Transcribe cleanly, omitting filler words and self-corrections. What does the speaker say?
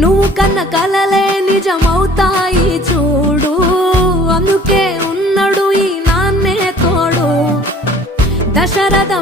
నువ్వు కన్న కలలే నిజమవుతాయి చూడు, అందుకే ఉన్నాడు ఈ నాన్నే తోడు. దశరథ